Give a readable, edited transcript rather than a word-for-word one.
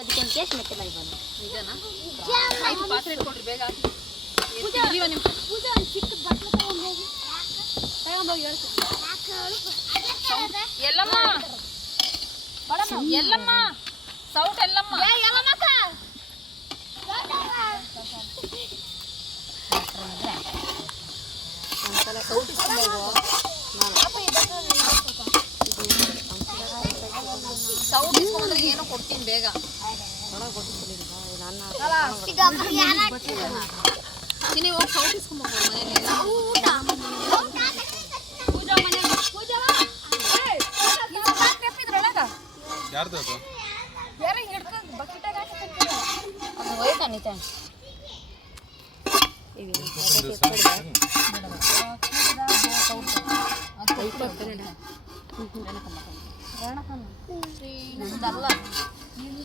ಅದಕ್ಕೊಂದು ಕೇಸ್ ಮತ್ತೆ ಮಾಡಿ ಬಂದು ನಿಜನಾ ಆಯ್ತು ಪಾತ್ರೆ ಇಟ್ಕೊಡ್ರಿ ಬೇಗ ಹಾಕಿ ಇರಿವ ನಿಮಿಷ ಪೂಜಾ ಒಂದು ಚಿಕ್ಕ ಬಟ್ಲು ತಗೊಂಡೋಗಿ ಹೇಳ್ತೀನಿ ಎಲ್ಲಮ್ಮ ಎಲ್ಲಮ್ಮ ಸೌಟ್ ಎಲ್ಲಮ್ಮ ಎಲ್ಲಮ್ಮಕ್ಕ ಒಂದ್ಸಲ ಸೌಟ್ ಇಸ್ಕೊಂಡು ಸೌಟ್ ಇಸ್ಕೊಂಡ್ರೆ ಏನೋ ಕೊಡ್ತೀನಿ ಬೇಗ ಚಿನಿ ಹೋಗಿ ಸೌಟ್ ಇಸ್ಕೊಂಡ್ಬೋ ಮನೇಲಿ ಯಾರ್ದು ಅದು ಅಲ್ಲ